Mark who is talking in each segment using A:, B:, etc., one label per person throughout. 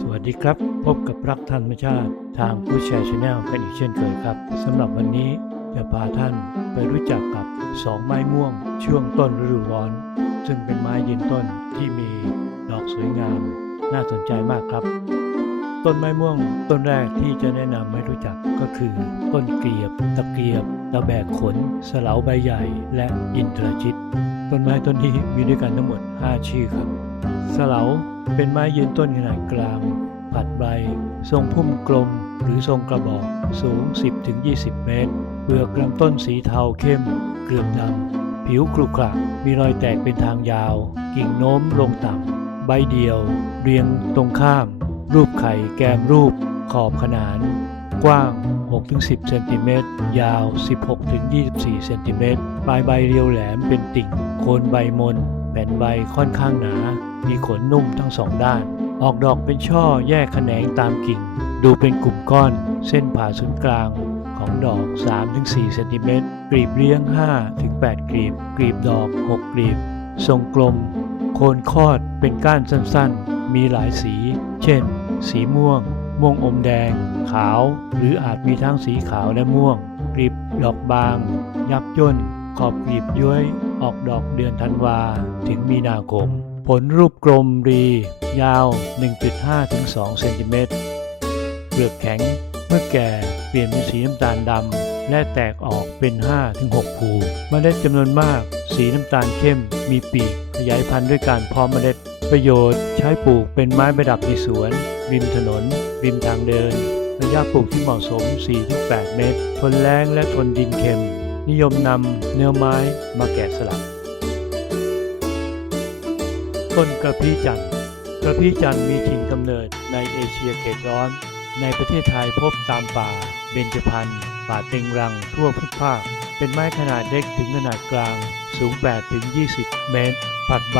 A: สวัสดีครับ พบกับรักธรรมชาติ ทางผู้แชร์ชาแนลกันอีกเช่นเคยครับสำหรับวันนี้จะพาท่านไปรู้จักกับสองไม้ม่วง ช่วงต้นฤดูร้อน ซึ่งเป็นไม้ยืนต้นที่มีดอกสวยงาม น่าสนใจมากครับต้นไม้ม่วงต้นแรกที่จะแนะนำให้รู้จักก็คือ ต้นเกลียบ ตะเกียบ ตะแบกขน สลาใบใหญ่ และอินทรชิต ต้นไม้ต้นนี้มีด้วยกันทั้งหมด 5 ชื่อครับ สเลาเป็นไม้ยืนต้นขนาดกลาง ผัดใบ ทรงพุ่มกลมหรือทรงกระบอกสูง 10-20 เมตร เปลือกลำต้นสีเทาเข้ม เกลือบดำ ผิวกรุขระมีรอยแตกเป็นทางยาว กิ่งโน้มลงต่ำ ใบเดียว เรียงตรงข้าม รูปไข่แกมรูป ขอบขนาน กว้าง 6-10 เซนติเมตร ยาว 16-24 เซนติเมตร ปลายใบเรียวแหลมเป็นติ่ง โคนใบมน แผ่นใบค่อนข้างหนา มีขนนุ่มทั้งสองด้าน ออกดอกเป็นช่อแยกแขนงตามกิ่ง ดูเป็นกลุ่มก้อน เส้นผ่าศูนย์กลางของดอก 3-4 เซนติเมตร กลีบเลี้ยง 5-8 กลีบ กลีบดอก 6 กลีบ ทรงกลม โคนคอดเป็นก้านสั้นๆ มีหลายสี เช่น สีม่วง ม่วงอมแดง ขาว หรืออาจมีทั้งสีขาวและม่วงกลีบดอกบาง ยับย่น ขอบกลีบย้วย ออกดอกเดือนธันวา ถึงมีนาคม ผลรูปกลมรี ยาว 1.5-2 เซนติเมตรเปลือกแข็ง เมื่อแก่เปลี่ยนเป็นสีน้ำตาลดำและแตกออกเป็น 5-6 ภูเมล็ดจำนวนมาก สีน้ำตาลเข้ม มีปีก ขยายพันธุ์ด้วยการเพาะเมล็ด ประโยชน์ใช้ปลูกเป็นไม้ประดับในสวน ริมถนน ริมทางเดิน ระยะปลูกที่เหมาะสม 4-8 เมตร ทนแล้งและทนดินเค็ม นิยมนำเนื้อไม้มาแกะสลัก ต้นกระพี้จันทร์กระพี้จันทร์มีถิ่นกำเนิดในเอเชียเขตร้อน ในประเทศไทยพบตามป่า เบญจพรรณ ป่าเต็งรัง ทั่วทุกภาค เป็นไม้ขนาดเล็กถึงขนาดกลาง สูง8ถึง20 เมตรปัดใบ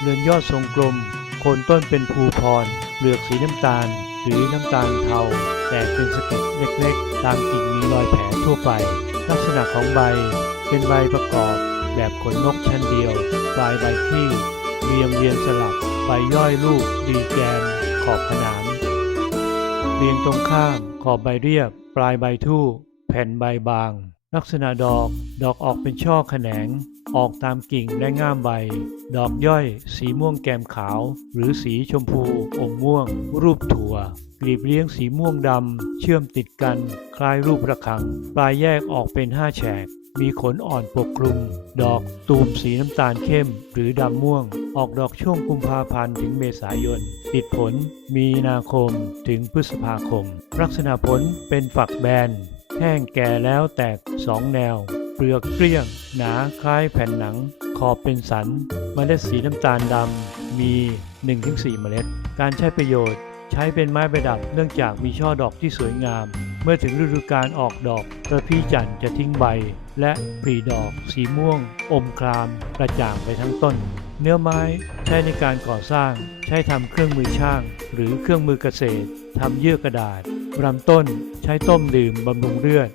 A: เรือนยอดทรงกลม คนต้นเป็นภูพรเปลือกสีน้ำตาล หรือน้ำตาลเทาแตกเป็นสะเก็ดเล็กๆ ตามกิ่งมีรอยแผลทั่วไป ลักษณะของใบเป็นใบประกอบแบบขนนกชั้นเดียว ปลายใบที่เรียงเรียงสลับใบย่อยลูกดีแกนขอบขนาน เรียงตรงข้ามขอบใบเรียบ ปลายใบทู่ แผ่นใบบาง ลักษณะดอกดอกออกเป็นช่อแขนง ออกตามกิ่งและง่ามใบ ดอกย่อย สีม่วงแกมขาว หรือสีชมพูอมม่วง รูปถั่วกลีบเลี้ยงสีม่วงดำ เชื่อมติดกัน คล้ายรูประฆัง ปลายแยกออกเป็นห้าแฉก มีขนอ่อนปกคลุม ดอกตูมสีน้ำตาลเข้ม หรือดำม่วง ออกดอกช่วงกุมภาพันธ์ถึงเมษายน ติดผลมีนาคมถึงพฤษภาคม ลักษณะผลเป็นฝักแบน แห้งแก่แล้วแตกสองแนว เปลือกเกลี้ยง หนาคล้ายแผ่นหนัง ขอบเป็นสันเมล็ดสีน้ำตาลดำมี 1-4 เมล็ด การใช้ประโยชน์ใช้เป็นไม้ประดับเนื่องจากมีช่อดอกที่สวยงาม เมื่อถึงฤดูการออกดอกกระพี้จันทร์จะทิ้งใบ และปลีดอก สีม่วง อมครามกระจ่างไปทั้งต้น เนื้อไม้ใช้ในการก่อสร้าง ใช้ทำเครื่องมือช่าง หรือเครื่องมือเกษตรทำเยื่อกระดาษ รำต้นใช้ต้มดื่มบำรุงเลือด